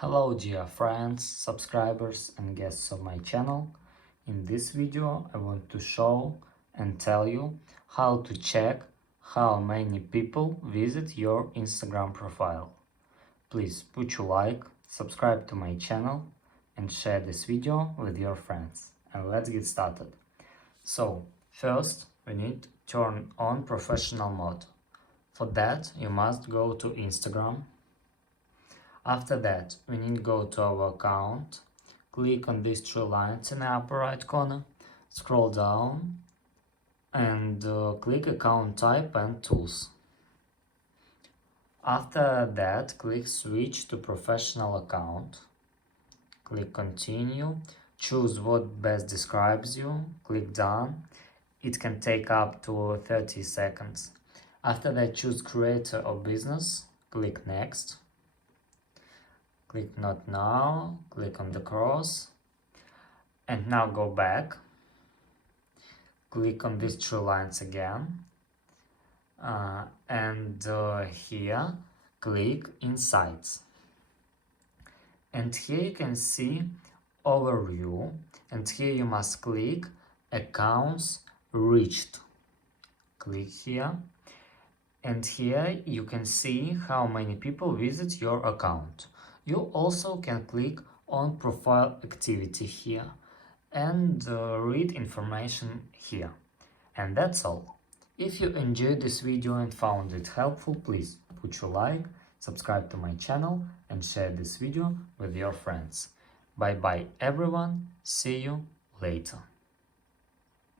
Hello dear friends, subscribers and guests of my channel. In this video I want to show and tell you how to check how many people visit your Instagram profile. Please put your like, subscribe to my channel and share this video with your friends. And let's get started. So first we need to turn on professional mode. For that you must go to Instagram. After that, we need to go to our account, click on these three lines in the upper right corner, scroll down and click account type and tools. After that, click switch to professional account, click continue, choose what best describes you, click done. It can take up to 30 seconds. After that, choose creator or business, click next. Click not now, click on the cross, and now go back. Click on these three lines again, and here click Insights. And here you can see Overview, and here you must click Accounts Reached. Click here, and here you can see how many people visit your account. You also can click on Profile Activity here and read information here. And that's all. If you enjoyed this video and found it helpful, please put your like, subscribe to my channel and share this video with your friends. Bye bye everyone, see you later.